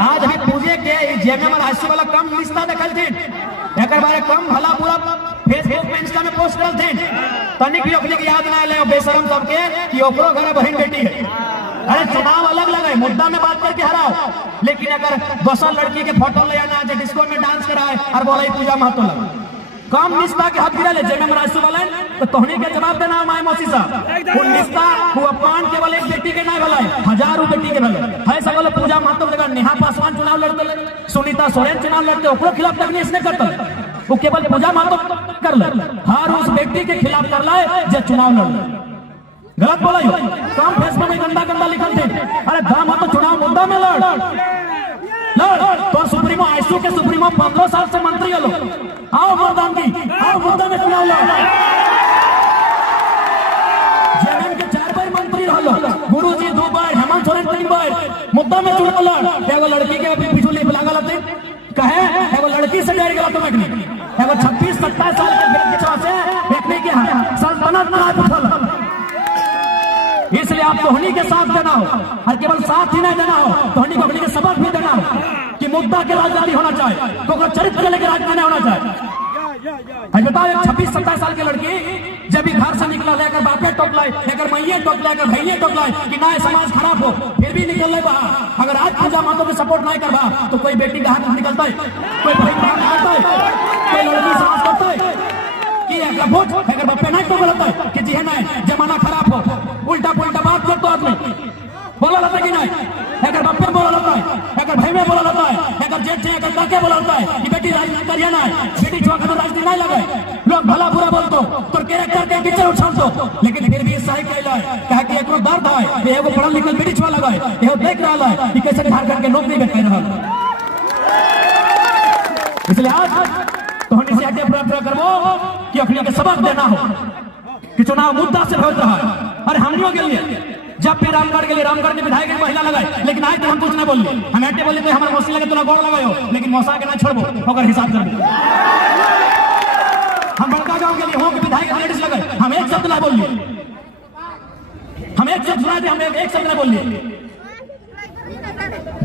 आज हम पूजे के जेमे में राशि वाला कम रिश्ता देखल थे एक बारे कम भला पूरा फेसबुक में इंस्टा में पोस्ट करल थे तनिक भी अपने की याद ना ले बेशरम सबके कि ओकरो घर बहन बेटी है। अरे चुनाव अलग लगे मुद्दा में बात करके हराओ, लेकिन अगर दोसर लड़की के फोटो ले आना जो डिस्को में डांस कराए और बोले पूजा महतो लगे कम निष्ठा के हाथ गिरा ले जेमे मरासू वाले तो तोहनी के जवाब देना माय मौसी साहब वो निष्ठा वो अपमान केवल एक बेटी के नहीं भलाई हजारों बेटी के भले है सकल पूजा महतो जगह नेहा पासवान चुनाव लड़ते सुनीता सोरेन चुनाव लड़ते ओकरो खिलाफ तक इसने करते वो केवल पूजा महतो कर ले हर उस व्यक्ति के खिलाफ कर ले जो चुनाव लड़ गलत बोला कम फेसबुक में गंदा गंदा लिखल थे। अरे दाम तो चुनाव मुद्दा में लड़ तो सुप्रीमो आईसू के सुप्रीमो 15 साल से मंत्री है लोग आओ प्रधान जी आओ मुद्दा में चुनाव लड़ जेएमएम के 4 बार मंत्री रहो गुरुजी 2 बार हेमंत सोरेन 3 बार मुद्दा में चुनाव लड़ एगो लड़की के पीछू ले लागल थे कहे एगो लड़की से डर गया तो मैं एगो 26-27 साल के बच्चा से देखने के सल्तनत ना उठल इसलिए आप तोहनी के साथ देना हो और केवल साथ ही नहीं देना हो तोहनी को अपने के सबक भी देना हो कि मुद्दा के राजधानी होना चाहिए तो चरित्र लेकर राजधानी होना चाहिए। बताओ एक 26-27 साल की लड़की जब भी घर से निकला लेकर बापे टोकलाए लेकर मैये टोकलाए लेकर भैये टोकलाए कि ना समाज खराब हो फिर भी निकल ले बाहर। अगर आज पूजा मातो में सपोर्ट नहीं करवा तो कोई बेटी का हाथ निकलता है कोई भाई बाहर निकलता है कोई लड़की समाज करता है कि अगर बापे नहीं तो बोलता है कि जी है ना जमाना खराब हो उल्टा पुल्टा बात कर तो आदमी बोला लगता है कि नहीं अगर बापे बोला लगता है अगर भाई में बोला लगता है अगर जेठ से अगर काके बोला लगता है कि बेटी राजनीति करिए ना बेटी छुआ का राजनीति नहीं लगे लोग भला बुरा बोलतो तो कैरेक्टर के टीचर उछालतो लेकिन फिर भी सही कहला है कहा कि एको दर्द है कि एगो पढ़ल लिखल बेटी छुआ लगा है एगो देख रहा है कि कैसे झारखंड के लोग नहीं बैठ रहा। इसलिए आज तोहनी से आगे प्रार्थना करबो कि अखनी के सबक देना हो कि चुनाव मुद्दा से होता है। और हम लोग के लिए जब भी रामगढ़ के लिए रामगढ़ में विधायक की महिला लगाए लेकिन आज तो हम कुछ नहीं बोलिए हम ऐटे बोले तो हमारे मौसी लगे तो गोड़ लगाओ लेकिन मौसा के ना छोड़बो अगर हिसाब कर हम बड़का गांव के लिए हो कि विधायक लेडीज लगाए हम एक शब्द ना बोलिए हम एक शब्द सुना दे हम एक शब्द ना बोलिए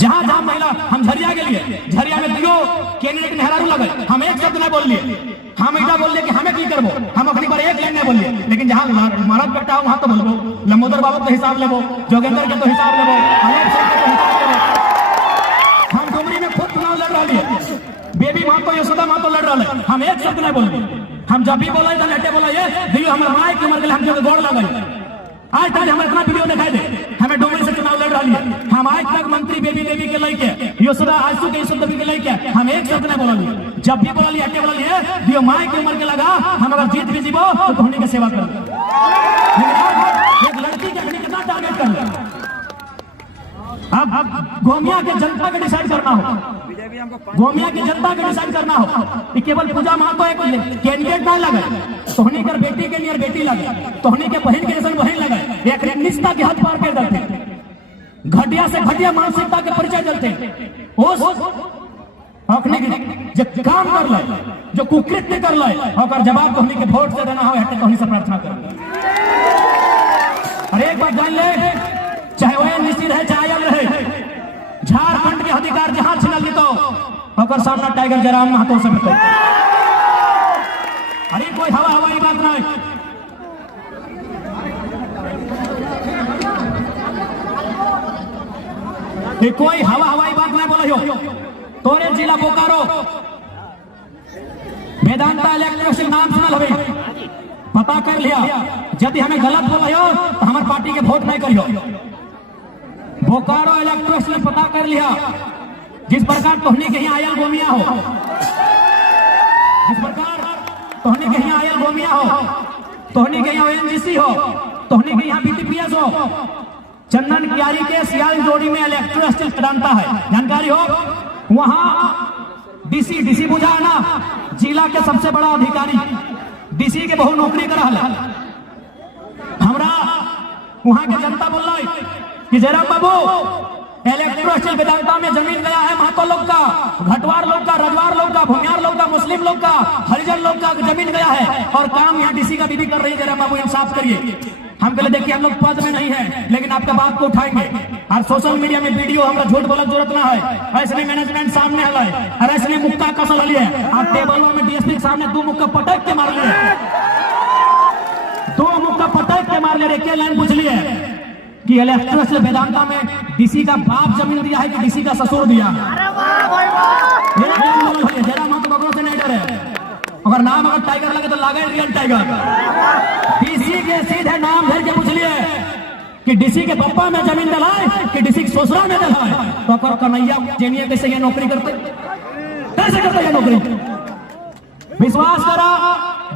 जहां जहां महिला हम झरिया के लिए झरिया में दियो कैंडिडेट मेहरारू लगाए हम एक शब्द ना बोलिए हम ऐसा बोलिए कि हमें की करबो हम अपनी बार एक लाइन नहीं बोलिए लेकिन जहां महाराज बेटा वहां तो बोलबो लंबोदर बाबू का हिसाब लेबो जोगेंद्र के तो हिसाब लेबो अनेक सिंह के हिसाब लेबो। हम डुमरी में खुद चुनाव लड़ रही है बेबी मां को यशोदा मां तो लड़ रहा है हम एक शब्द नहीं बोलिए हम जब भी बोले तो नेटे बोला दियो हमारे माई की उम्र के हम जो गोड़ लगाई आज तक हम इतना वीडियो दिखाई दे हमें डुमरी से चुनाव लड़ रही है हम आज तक मंत्री बेबी देवी के लेके यशोदा आंसू के यशोदा देवी के लेके हम एक शब्द नहीं बोलिए जब भी बोला हटे बोला दियो माई की उम्र के लगा हम अगर जीत भी जीवो तो धोनी की सेवा कर एक लड़की के कितना टारगेट कर ले अब गोमिया के जनता के डिसाइड करना हो गोमिया की जनता के डिसाइड करना हो कि केवल पूजा महतो एक कैंडिडेट ना लगे तोहनी कर बेटी के लिए बेटी लगे तोहनी के बहन के जैसे बहन लगे एक निष्ठा के हाथ पार कर देते घटिया से घटिया मानसिकता के परिचय चलते अपने जब काम कर ले जो कुकृत्य कर ले और जवाब तोहनी के वोट से देना हो हटे तोहनी से प्रार्थना कर। और एक बात जान ले चाहे वह निश्चित रहे चाहे अलग रहे झारखंड के अधिकार जहां छिनल ली तो और सामना टाइगर जयराम महतो से बताओ। अरे कोई हवाई बात नहीं कोई हवाई बात नहीं बोलो तोरे जिला बोकारो वेदांता इलेक्ट्रिक नाम सुनल हवे पता कर लिया यदि हमें गलत बोलो तो हमारे पार्टी के वोट नहीं करियो। बोकारो इलेक्ट्रिक ने पता कर लिया जिस प्रकार तोहनी के यहाँ आयल गोमिया हो जिस प्रकार तोहनी के यहाँ आयल गोमिया हो तोहनी के यहाँ ओएनजीसी हो तोहनी के यहाँ बीटीपीएस हो चंदन क्यारी के सियाल जोड़ी में इलेक्ट्रो स्टील जानता है जानकारी हो वहां डीसी बुझा है ना जिला के सबसे बड़ा अधिकारी डीसी के बहुत नौकरी कर रहा हमरा वहां के जनता बोल रही कि जयराम बाबू इलेक्ट्रो स्टील वेदांता में जमीन गया है महतो लोग का घटवार लोग का रजवार लोग का भूमियार लोग का मुस्लिम लोग का हरिजन लोग का जमीन गया है और काम यहाँ डीसी का बीबी कर रही है जयराम बाबू इंसाफ करिए हम कहले देखिए हम लोग पद में नहीं है, लेकिन आपका बात को उठाएंगे और सोशल मीडिया में वीडियो हमरा झूठ बोलक जरूरत ना है। ऐसे मैनेजमेंट सामने हल है और ऐसे मुक्का कसल लिए आप टेबल में डीएसपी के सामने 2 मुक्का पटक के मार लिए, 2 मुक्का पटक के मार लिए। क्या लाइन पूछ लिए कि इलेक्ट्रस वेदांता में डीसी का बाप जमीन दिया है कि डीसी का ससुर दिया? जरा मत बकरो से नहीं डरे, अगर नाम अगर टाइगर लगे तो लागे रियल टाइगर। डीसी के सीधे नाम धर के पूछ लिए कि डीसी के पप्पा में जमीन दिलाए कि डीसी के ससुरा में दिलाए, तो अगर कन्हैया जेनिया कैसे ये नौकरी करते, कैसे करते ये नौकरी? विश्वास करा,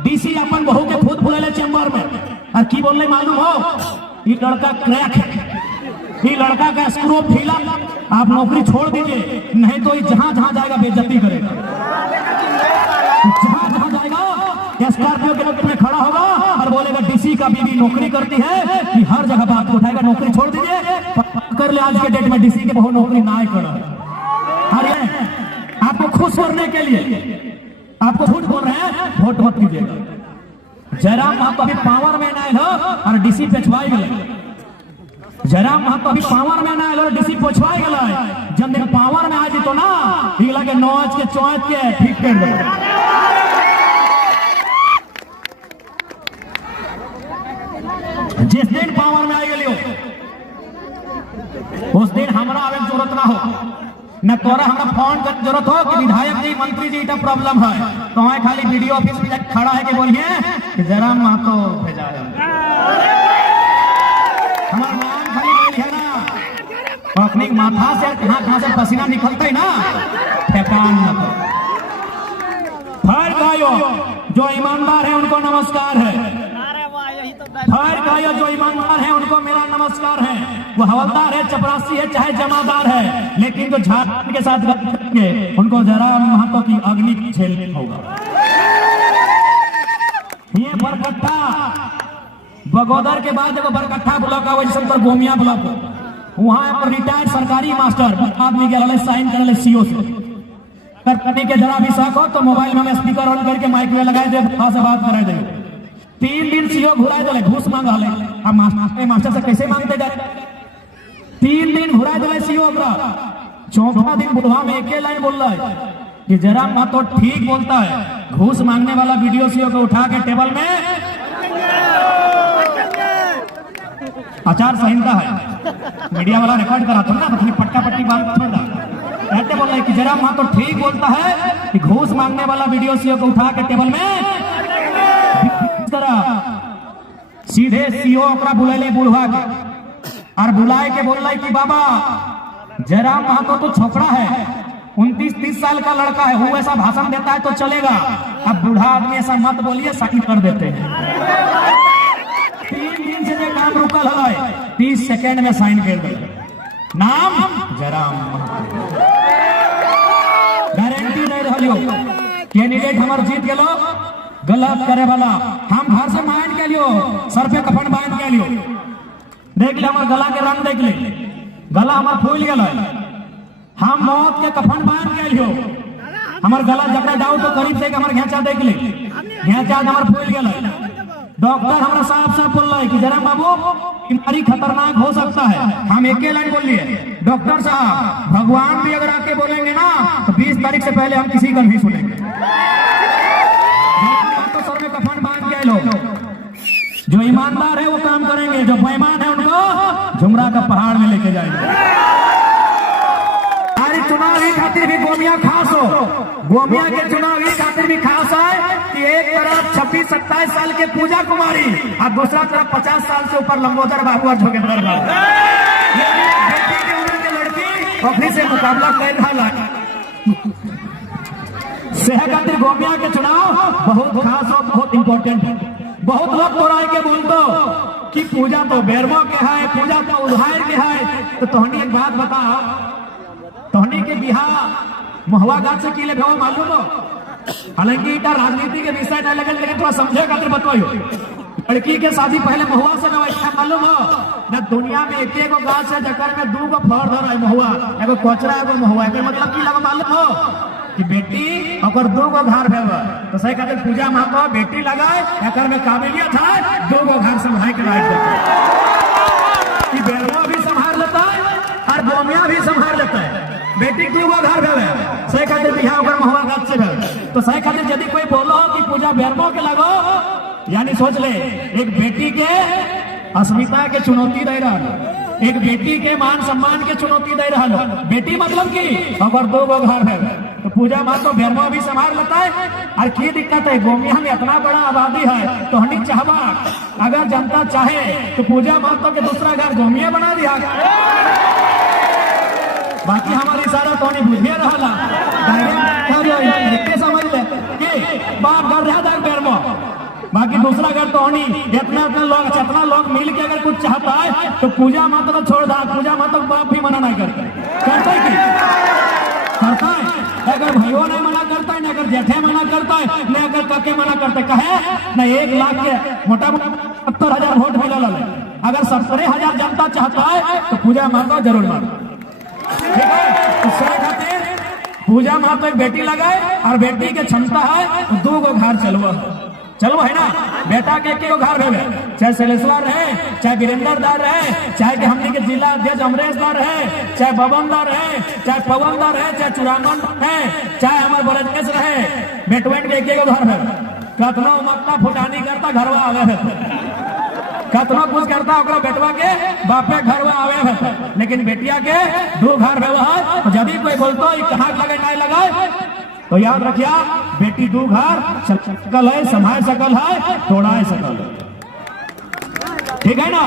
डीसी अपन बहू के खुद बुला ले चैम्बर में और की बोलने मालूम हो, ये लड़का क्रैक है, ये लड़का का स्क्रू ढीला, आप नौकरी छोड़ दीजिए, नहीं तो जहां जहां जाएगा बेइज्जती करेगा। जहां जहां जाएगा स्कॉर्पियो के रोड में खड़ा होगा और बोलेगा डीसी का बीवी नौकरी करती है, कि हर जगह बात उठाएगा नौकरी छोड़ दीजिए, कर ले आज के डेट में डीसी के बहुत नौकरी ना कर। अरे आपको खुश करने के लिए आपको झूठ बोल रहे हैं, वोट मत कीजिएगा। जयराम महतो अभी पावर में आए हो और डीसी पेछवाई गए, जयराम महतो अभी पावर में आए और डीसी पेछवाई गए। जब दिन पावर में आ जी तो ना ये लगे नौच के चौच के ठीक कर दे। जिस दिन पावर में आई गई उस दिन हमारा आवे जरूरत ना हो, न तोरा हमरा फोन कर जरूरत हो कि विधायक जी मंत्री जी इतना प्रॉब्लम है, तो हमें खाली वीडियो ऑफिस में खड़ा है कि बोलिए कि जयराम महतो भेजा है, हमारा नाम खाली बोल है ना, अपनी माथा से कहां से पसीना निकलता है ना, ठेकान न फर्क आयो। जो ईमानदार है उनको नमस्कार है, फर्क आयो। जो ईमानदार है उनको मेरा नमस्कार है। वो हवलदार है, चपरासी है, चाहे जमादार है, लेकिन जो झारखंड के साथ करेंगे उनको जयराम महतो की अग्नि झेलना होगा। ये बरकट्ठा बगोदर के बाद जब बरकट्ठा ब्लॉक आवे संतर गोमिया ब्लॉक, वहां पर रिटायर्ड सरकारी मास्टर आदमी के साइन कर ले सीओ से करने के जरा भी शक हो तो मोबाइल में स्पीकर ऑन करके माइक में लगाए दे, से बात कराए दे। 3 दिन सीओ घुराए दे, घूस मांग रहे। अब मास्टर से कैसे मांगते जा? 3 दिन घुराए दे सीओ का। 4वां दिन बुढ़वा में एक लाइन बोल रहा है कि जयराम महतो ठीक बोलता है, घूस मांगने वाला वीडियो सीओ को उठा के टेबल में आचार संहिता है, मीडिया वाला रिकॉर्ड करा था ना, पट्टा पट्टी बांध छोड़ रहा कहते बोल रहे कि जयराम महतो ठीक बोलता है कि घूस मांगने वाला वीडियो सीओ को उठा के टेबल में सीधे सीओ ओकरा बुलाए बुढ़वा के और बुलाए के बोल रहा कि बाबा जयराम महतो तो छोकरा है, 29-30 साल का लड़का है, वो ऐसा भाषण देता है तो चलेगा, अब बूढ़ा आदमी ऐसा मत बोलिए, साइन कर देते हैं। 3 दिन से जो काम रुकल है 30 सेकेंड में साइन कर दे। नाम जयराम महतो, गारंटी नहीं रही। कैंडिडेट हमारे जीत गलो, गलत करे वाला हम घर से मान के लियो, सर पे कफन बांध के लियो, देख ले हमारे गला के रंग देख ले, गला हमार फूल गया, हम मौत के कफन बांध के लियो, हमार गला जकड़ा जाओ तो करीब से हमारे घेचा देख ले, घेचा हमार फूल गया। डॉक्टर हमारा साफ साफ बोल रहा है कि जयराम बाबू बीमारी खतरनाक हो सकता है। हम एक लाइन बोलिए, डॉक्टर साहब भगवान भी अगर आके बोलेंगे ना तो 20 तारीख से पहले हम किसी का नहीं सुनेंगे। तो सर में कफन बांध के लो, जो ईमानदार है वो काम करेंगे, जो बेईमान है उनको झुमरा का पहाड़ में लेके जाएंगे। अरे चुनावी खातिर भी गोमिया खास हो, गोमिया के चुनावी खातिर भी खास है कि एक तरफ 26-27 साल के पूजा कुमारी और दूसरा तरफ 50 साल से ऊपर लंबोदर बाबू और जोगेंद्र बाबू, लड़की ऑफिस से मुकाबला कर रहा है। सेह खातिर गोमिया के चुनाव बहुत खास और बहुत इंपॉर्टेंट है। बहुत लोग तो राय के बोल दो कि पूजा तो बेरमो के है, पूजा तो उधार के है, तो तोहनी एक बात बताओ, तोहनी के बिहार महुआ गाछ से किले भाव मालूम हो? हालांकि इतना राजनीति के विषय नहीं लगल, लेकिन थोड़ा समझे खातिर बताइयो। लड़की के शादी पहले महुआ से ना मालूम हो न? दुनिया में एक गाछ है जकर में 2 गो फल धर है महुआ, एगो कोचरा एगो महुआ, मतलब की लगा मालूम हो? कि बेटी और 2 गो घर भेव तो सही कहते पूजा महतो बेटी लगाए एक में काबिलियत है 2 गो घर संभाल के लायक देता कि बेलवा भी संभाल लेता है और गोमिया भी संभाल लेता है। बेटी 2 गो घर भेवे सही कहते बिहार ओकर महुआ गाछ से भेवे तो सही कहते यदि कोई बोलो कि पूजा बेरमो के लगो यानी सोच ले एक बेटी के अस्मिता के चुनौती दे रहा, एक बेटी के मान सम्मान के चुनौती दे रहा। बेटी मतलब की अगर 2 गो घर है तो पूजा माँ तो बेरमो भी संभाल लेता है। और की दिक्कत है गोमिया में इतना बड़ा आबादी है तो हनिक चाहवा अगर जनता चाहे तो पूजा माँ तो के दूसरा घर गोमिया बना दिया। बाकी हमारी सारा तो नहीं बुझे रहा समझ ले कि बाप घर रहा था बेरमो बाकी दूसरा घर तो नहीं इतना लोग मिल के अगर कुछ चाहता है तो पूजा माता को छोड़ दा पूजा माता को बाप भी मना नहीं करता है करता है अगर भाइयों नहीं मना करता है न अगर जेठे मना करता है न अगर काके मना करते कहे न 1 लाख के मोटा 70,000 वोट मिला अगर 70,000 जनता चाहता है तो पूजा माता जरूर मारो ठीक है। उससे खातिर पूजा माता एक बेटी लगाए और बेटी के क्षमता है तो 2 गो घर चलो है ना बेटा के एक घर भेवे चाहे सलेश्वर रहे चाहे वीरेंद्रदार रहे चाहे कि हमने के जिला अध्यक्ष अमरेशदार रहे चाहे बबनदार रहे चाहे पवनदार रहे चाहे चुरामन रहे चाहे हमारे बरजनेश रहे बेटवेंट के एक घर भेवे कतना उमकता फुटानी करता घरवा आवे है कतना कुछ करता ओकरा बेटवा के बापे घरवा आवे है लेकिन बेटिया के 2 घर भेवे है। यदि कोई बोलतो कहाँ लगे नहीं लगाए तो याद रखिया बेटी 2 घर सकल है संभाल सकल है तोड़ा सकल है ठीक है ना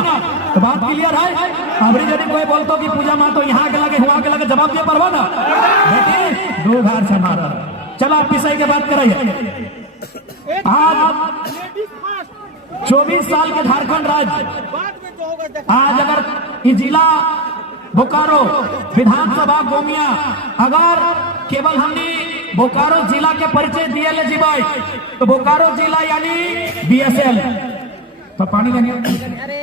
तो बात क्लियर है। अबरी यदि कोई बोलतो कि पूजा माँ तो यहाँ के लगे हुआ के लगे जवाब दिया परवा ना बेटी 2 घर संभाल चलो आप विषय के बात करिए। आज 24 साल के झारखंड राज्य आज अगर जिला बोकारो विधानसभा गोमिया अगर केवल हमने बोकारो जिला के परिचय दिए ले जीवाई तो बोकारो जिला यानी BSL तो पानी देंगे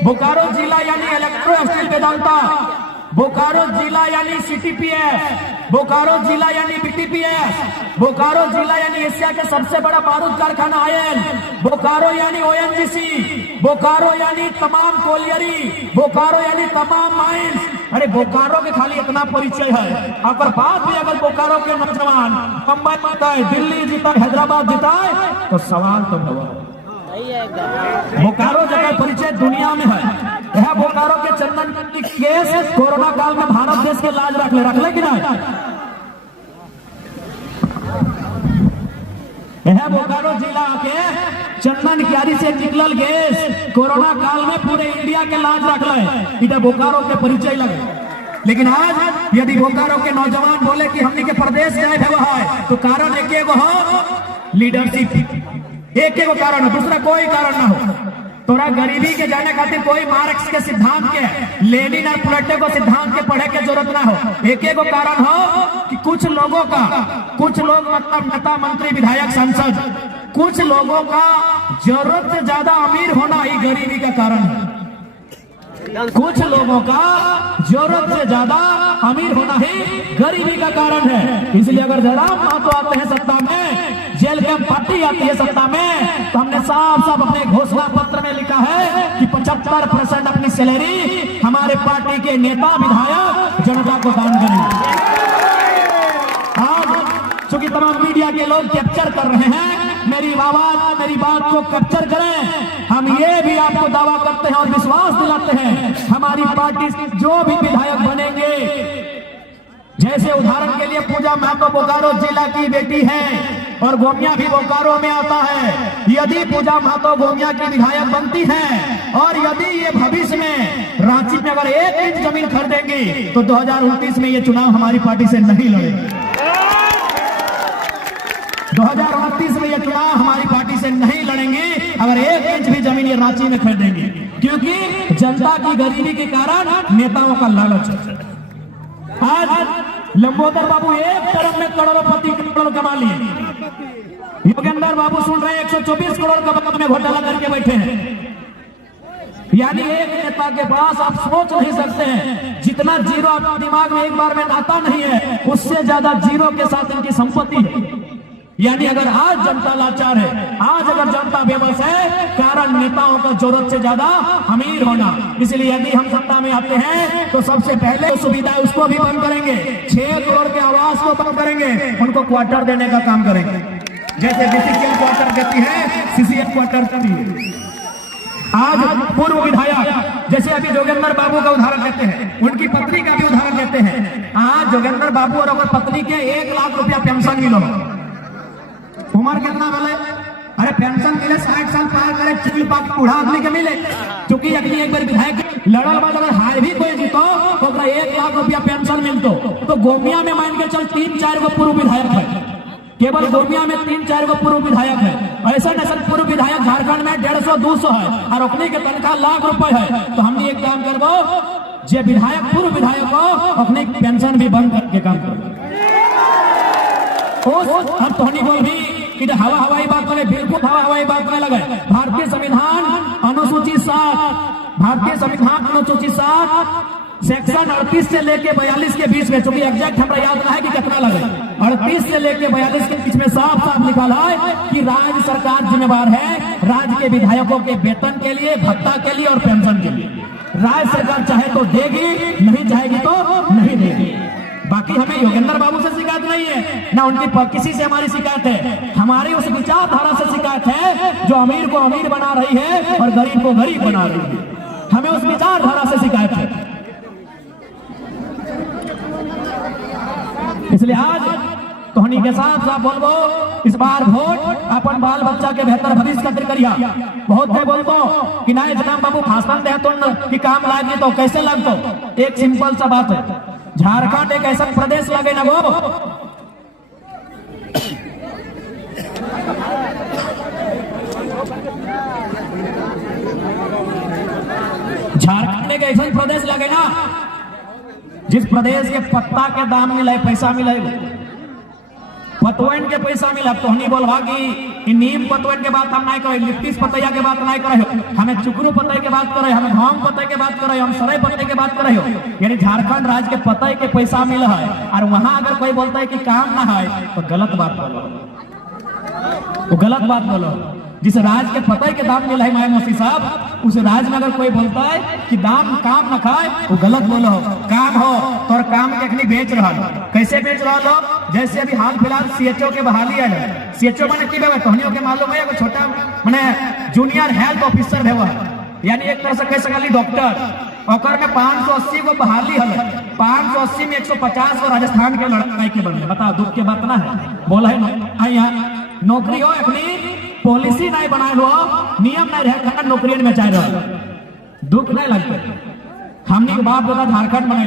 बोकारो जिला यानी इलेक्ट्रो स्टील वेदांता बोकारो जिला यानी CTPS बोकारो जिला यानी BTPS बोकारो जिला यानी एशिया के सबसे बड़ा बारूद कारखाना आयल बोकारो यानी ONGC बोकारो यानी तमाम कोलियरी बोकारो यानी तमाम माइंस। अरे बोकारो के खाली इतना परिचय है अगर बात भी अगर बोकारो के नौजवान मुंबई जीता है दिल्ली जीता है हैदराबाद जीता है तो सवाल तो बोकारो जगह परिचय दुनिया में है। यह बोकारो के चंदन की केस कोरोना काल में भारत देश के लाज रख ले कि नहीं। यह बोकारो जिला के चंदन क्यारी से निकलल गैस कोरोना काल में पूरे इंडिया के लाज रख ले इधर बोकारो के परिचय लगे। लेकिन आज यदि बोकारो के नौजवान बोले कि हमने के प्रदेश जाए है तो कारण एक हो लीडरशिप एक कारण हो दूसरा कोई कारण ना हो। तोरा गरीबी के जाने खातिर कोई मार्क्स के सिद्धांत के लेनिन और प्लेटो को सिद्धांत के पढ़े के जरूरत ना हो। एक कारण हो कि कुछ लोग मतलब नेता मंत्री विधायक सांसद कुछ लोगों का जरूरत से ज्यादा अमीर होना ही गरीबी का कारण है। कुछ लोगों का जरूरत से ज्यादा अमीर होना ही गरीबी का कारण है। इसलिए अगर जयराम महतो आते हैं सत्ता में जेल के पार्टी आती है सत्ता में तो हमने साफ अपने घोषणा पत्र में लिखा है कि 75% अपनी सैलरी हमारे पार्टी के नेता विधायक जनता को दान करेंगे। आज चूंकि तमाम मीडिया के लोग कैप्चर कर रहे हैं मेरी आवाज मेरी बात को कैप्चर करें। हम ये भी आपको दावा करते हैं और विश्वास दिलाते हैं हमारी पार्टी जो भी विधायक बनेंगे जैसे उदाहरण के लिए पूजा महतो बोकारो जिला की बेटी है और गोमिया भी बोकारो में आता है। यदि पूजा महतो गोमिया की विधायक बनती है और यदि ये भविष्य में रांची में अगर 1 इंच जमीन खरीदेंगी तो 2029 में ये चुनाव हमारी पार्टी से नहीं लड़ेगी। 2029 में ये चुनाव हमारी पार्टी से नहीं लड़ेंगे अगर 1 इंच भी जमीन ये रांची में खरीदेंगे क्योंकि जनता की गरीबी के कारण नेताओं का लालच है। आज लंबोदर बाबू एक टर्म में करोड़ कमा लिए। योगेंद्र बाबू सुन रहे हैं 124 करोड़ का में घोटाला करके बैठे हैं। यानी एक नेता के पास आप सोच नहीं सकते हैं, जितना जीरो आपके दिमाग में एक बार में आता नहीं है, उससे ज्यादा जीरो के साथ इनकी संपत्ति है। यानी अगर आज जनता लाचार है, आज अगर जनता बेबस है, कारण नेताओं का जरूरत से ज्यादा अमीर होना। इसलिए यदि हम सत्ता में आते हैं तो सबसे पहले सुविधा उसको भी बंद करेंगे, 6 करोड़ के आवास को बंद करेंगे, उनको क्वार्टर देने का काम करेंगे। जैसे बीसीसीएल क्वार्टर देती है, सीसीएल क्वार्टर देती है। आज पूर्व विधायक जैसे अभी जोगेंद्र बाबू का उदाहरण लेते हैं, उनकी पत्नी का भी उदाहरण लेते हैं। आज जोगेंद्र बाबू और अगर पत्नी के 1 लाख रुपया पेंशन मिलो, उम्र कितना बोले, अरे पेंशन मिले 60 साल पार करे, चुल पाक बूढ़ा आदमी के मिले। क्योंकि अगली एक बार विधायक लड़ल बाद अगर हार भी कोई जीतो तो 1 लाख रुपया पेंशन मिलतो। तो गोमिया में मान के चल 3-4 गो पूर्व विधायक है, केवल गोमिया में 3-4 गो पूर्व विधायक है। ऐसा नसल पूर्व विधायक झारखंड में 150-200 है और अपने के तनख्वाह लाख रुपए है। तो हमने एक काम करबो, जे विधायक पूर्व विधायक हो अपने पेंशन भी बंद करके काम करो। अब तोहनी बोल भी कि हवा हवाई बात करे, बिल्कुल हवा हवाई बात नहीं लगे। भारतीय संविधान अनुसूची 7, भारतीय संविधान अनुसूची 7 सेक्शन 38 से लेके 42 के बीच में, चूंकि एग्जैक्ट हमरा याद ना है कि कितना लगे, 38 से लेके 42 के बीच में साफ साफ लिखा है कि राज्य सरकार जिम्मेवार है राज्य के विधायकों के वेतन के लिए, भत्ता के लिए और पेंशन के लिए। राज्य सरकार चाहे तो देगी, नहीं चाहेगी तो नहीं देगी। बाकी हमें योगेंद्र बाबू से शिकायत नहीं है, ना उनकी किसी से हमारी शिकायत है। हमारी उस विचारधारा से शिकायत है जो अमीर को अमीर बना रही है और गरीब को गरीब बना रही है। हमें उस विचारधारा से शिकायत है। इसलिए आज तोहनी के साथ साथ बोलबो, इस बार वोट अपन बाल बच्चा के बेहतर भविष्य खातिर करिया। बहुत है बोलतो कि ना जनाब बाबू भाषण दे तो कि काम लागी, तो कैसे लगतो? एक सिंपल सा बात है, झारखंड एक ऐसा प्रदेश लगे ना वो, झारखंड एक ऐसा प्रदेश लगे ना जिस प्रदेश के पत्ता के दाम मिले, पैसा मिले, पतवन के पैसा मिला। तो हनी बोलवा कि नीम पतवन के बात हम नहीं करे, लिप्टिस पतैया के बात नहीं करे, हमें चुकरू पतई के बात करे, हमें भांग पतई के बात करे, हम सराय पतई के बात करे। यानी झारखंड राज्य के पतई के पैसा मिला है और वहां अगर कोई बोलता है कि काम ना है तो गलत बात बोलो, वो गलत बात बोलो। जिस राज्य के पतई के दाम मिला है माया मौसी साहब, उस राज्य में अगर कोई बोलता है कि दाम काम न खाए वो गलत बोलो। काम हो तो काम के अखनी बेच रहा, कैसे बेच रहा लो? जैसे अभी हाल फिलहाल सीएचओ के बहाली है, सीएचओ मैंने की तोहनियों के मालूम है, वो छोटा मैंने जूनियर हेल्थ ऑफिसर है, यानी एक तरह से कह सकली डॉक्टर, और में 580 को बहाली है। 580 में 150 को राजस्थान के लड़ाई के बने। बता दुख के बात ना है, बोला है यहाँ नौकरी हो अपनी पॉलिसी नहीं बना लो, नियम नहीं रहे, नौकरी में चाह रहा, दुख नहीं लगता। हमने बाप दादा झारखंड बने,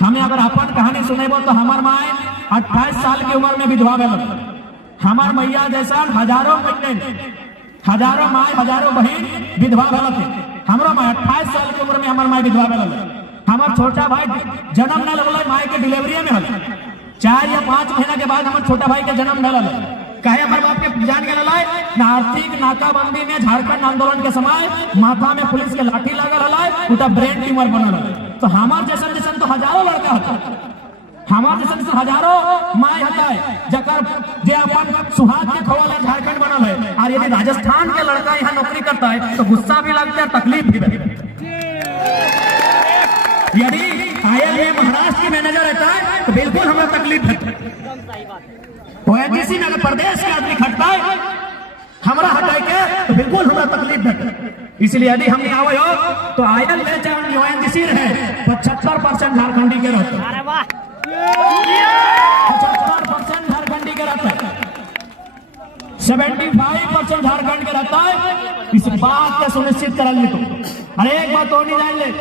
हमें अगर अपन कहानी सुनेबो तो हमार माए 28 साल की उम्र में विधवा भेल, हमार मैया जैसा हजारों माए हजारों बहन विधवा भेल थे। हमारा माए 28 साल की उम्र में हमार माए विधवा भेल, हमार छोटा भाई जन्म न लगल, माए के डिलीवरी में हल 4 या 5 महीना के बाद हमारे छोटा भाई के जन्म न लगे। कहे हमारे बाप के जान के ललाए ना, आर्थिक नाकाबंदी में झारखंड आंदोलन के समय माथा में पुलिस के लाठी लागल हलाए, उटा ब्रेन ट्यूमर बनल है। तो हमार जैसन तो हजारों लड़का होता, हमार जैसन से हजारों माए होता है जकर जे अपन सुहाग के खोवाला झारखंड बनल है। और यदि राजस्थान के लड़का यहाँ नौकरी करता है तो गुस्सा भी लगता है, तकलीफ भी रहती है। यदि आयल में महाराष्ट्र की मैनेजर रहता है तो बिल्कुल हमें तकलीफ है। ओएनजीसी में अगर प्रदेश के आदमी खटता है हमारा हटाए के तो बिल्कुल हमें तकलीफ है। इसलिए यदि हम आवे हो तो आयल में चाहे ओएनजीसी रहे 75% झारखंडी के रहते, 75% झारखंडी के रहते, 75% झारखंड के रहता है। इस बात को सुनिश्चित कर ली। तो अरे एक बात और नहीं जान ले,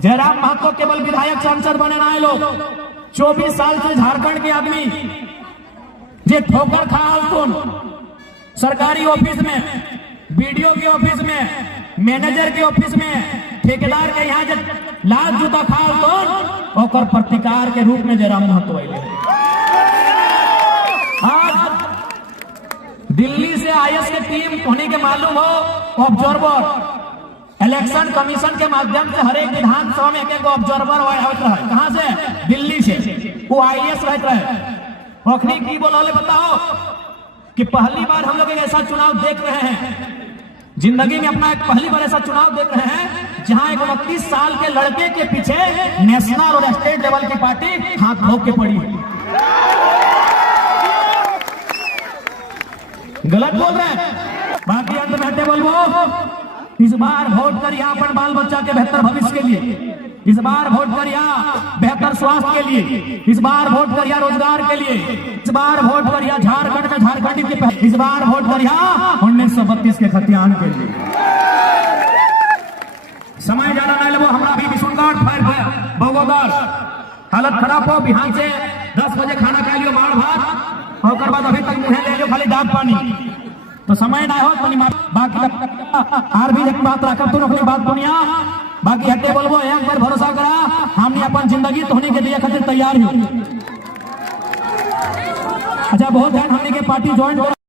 जयराम महतो केवल विधायक सांसद बने ना लोग, 24 साल से झारखंड के आदमी जे ठोकर खाल तुम सरकारी ऑफिस में, बीडीओ के ऑफिस में, मैनेजर के ऑफिस में, ठेकेदार के यहाँ जब लाल जूता खाल तो और प्रतिकार के रूप में जयराम महतो आए। आज दिल्ली से आईएएस की टीम होने के मालूम हो, ऑब्जर्वर इलेक्शन कमीशन के माध्यम से हर एक विधानसभा में एक ऑब्जर्वर आवत रहे। कहां से? दिल्ली से। वो IAS रहते रहे। अखनी की बोला बताओ कि पहली बार हम लोग एक ऐसा चुनाव देख रहे हैं, जिंदगी में अपना एक पहली बार ऐसा चुनाव देख रहे हैं जहां एक 29 साल के लड़के के पीछे नेशनल और स्टेट लेवल की पार्टी हाथ धो के पड़ी है। गलत बोल रहे हैं। बाकी अंत में बोलबो, इस बार वोट करिए अपन बाल बच्चा के बेहतर भविष्य के लिए, इस बार वोट करिए बेहतर स्वास्थ्य के लिए, इस बार वोट करिए रोजगार के लिए, इस बार वोट करिए झारखंड में झारखंडी के, इस बार वोट करिए 1932 के खतियान के लिए। समय ज्यादा नहीं लगो, हमारा भी विष्णुगढ़ फायर बगोदर हालत खराब हो। बिहान से 10 बजे खाना खा लियो मार भात, और बाद अभी तक मुँह ले लियो खाली दाब पानी, तो समय ना हो। बाकी आर भी एक बात रखा, तुम अपनी बात दुनिया बाकी हटे बोलबो, एक बार भरोसा करा, हमने अपन जिंदगी तोहने के दिए खातिर तैयार हो। अच्छा बहुत है हमने के पार्टी ज्वाइन